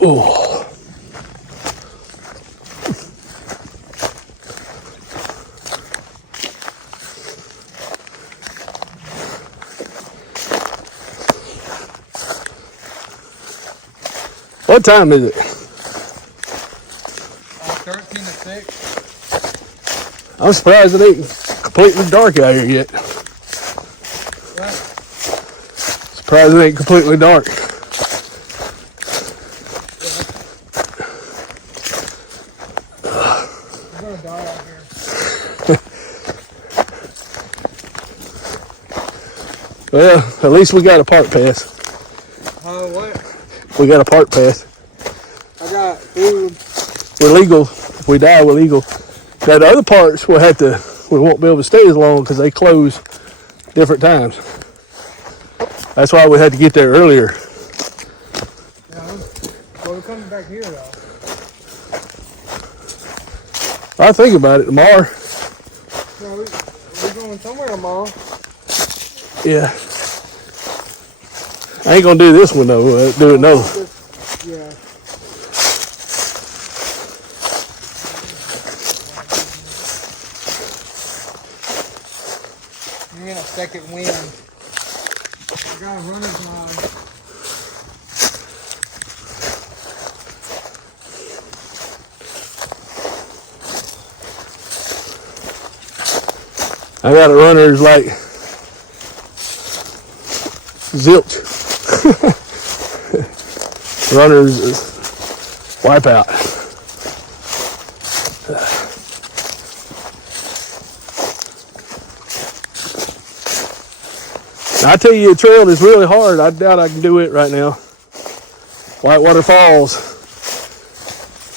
Oh. What time is it? 13 to 6. I'm surprised it ain't completely dark out here yet. Right. Surprised it ain't completely dark. I'm gonna die out here. Well, at least we got a park pass. What? We got a park pass. I got food. We're legal. If we die, we're legal. Now the other parts we won't be able to stay as long because they close different times. That's why we had to get there earlier. Yeah, well, we're coming back here though. I think about it tomorrow. No, we're going somewhere tomorrow. Yeah. I ain't gonna do this one though. Do another. Yeah. You're in a second wind. I got a runner's line. I got a runner's like zilch. Runners wipeout. I tell you, a trail that's really hard. I doubt I can do it right now. Whitewater Falls.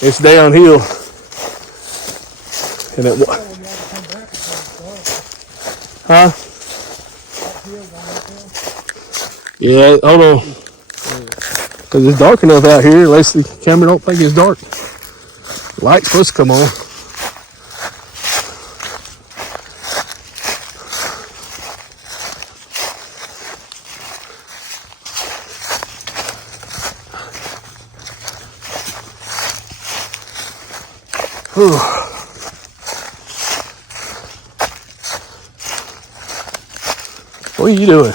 It's downhill. And it, huh? Yeah, hold on. Because it's dark enough out here, unless the camera don't think it's dark. The light's supposed to come on. Whew. What are you doing?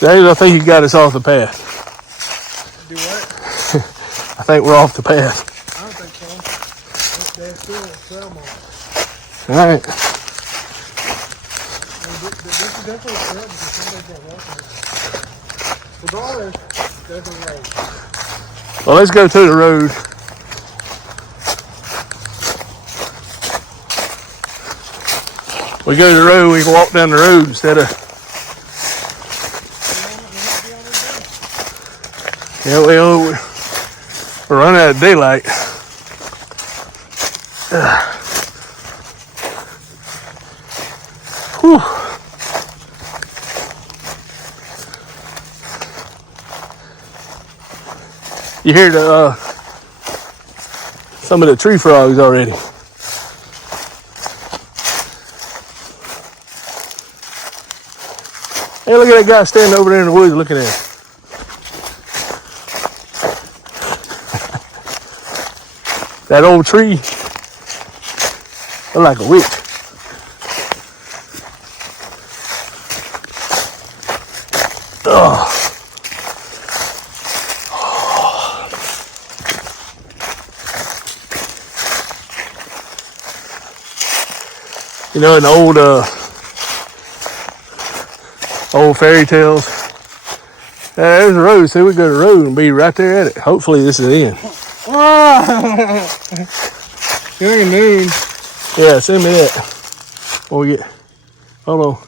Dave, I think you got us off the path. Do what? I think we're off the path. I don't think so. There's still a trail mark. All right. This is definitely a trail because somebody's got walking. Regardless, there's a road. Well, let's go to the road. We go to the road, we can walk down the road instead of... Yeah, we're running out of daylight. Whew. You hear some of the tree frogs already. Hey, look at that guy standing over there in the woods looking at us. That old tree look like a witch. Oh. You know, in the old fairy tales, there's a road. See, we go to the road and be right there at it. Hopefully, this is the end. You're noon. Yeah, send me that. What we get? Hold on.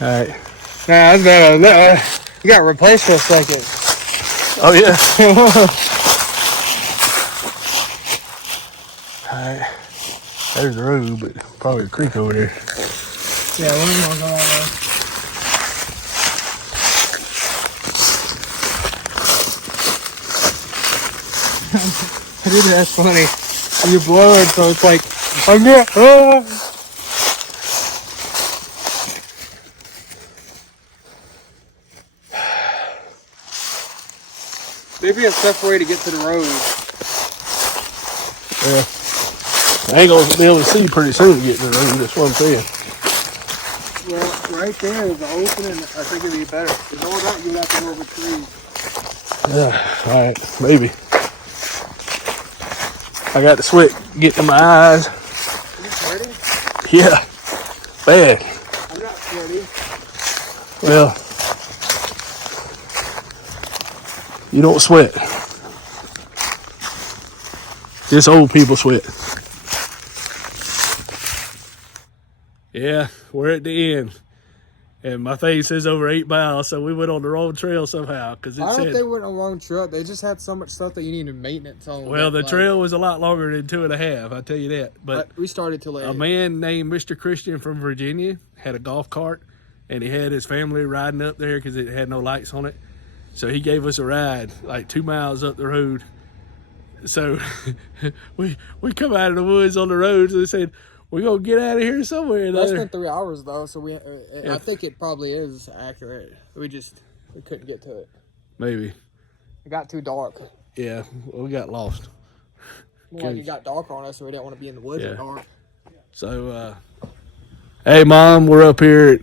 All right. Nah, that's better. You got replaced for a second. Oh yeah. All right. There's the road, but probably a creek over there. Yeah, we're gonna go on there. Dude, that's funny. You're blurred, so it's like, I'm here. Maybe a tough way to get to the road. Yeah. I ain't gonna be able to see pretty soon to get to the road. That's what I'm saying. Well, right there is the opening. I think it'd be better. It's all that you'd have to go over trees. Yeah. All right. Maybe. I got the sweat getting in my eyes. Are you sweating? Yeah. Bad. I'm not sweaty. Well, you don't sweat. Just old people sweat. Yeah, we're at the end. And my thing says over 8 miles, so we went on the wrong trail somehow. Cause it I don't said, think they went on a long trail. They just had so much stuff that you needed maintenance on. well, the like, trail was a lot longer than 2.5, I tell you that. But we started too late. a man named Mr. Christian from Virginia had a golf cart, and he had his family riding up there because it had no lights on it. So he gave us a ride like 2 miles up the road. So we come out of the woods on the road, and they said, we're going to get out of here somewhere. Less than 3 hours though, so I think it probably is accurate. We couldn't get to it. Maybe. It got too dark. Yeah, well, we got lost. Like it got dark on us, so we didn't want to be in the woods at dark. So, hey, Mom, we're up here at,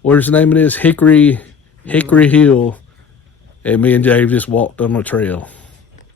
what's the name of this? Hickory Hill. And me and James just walked on the trail.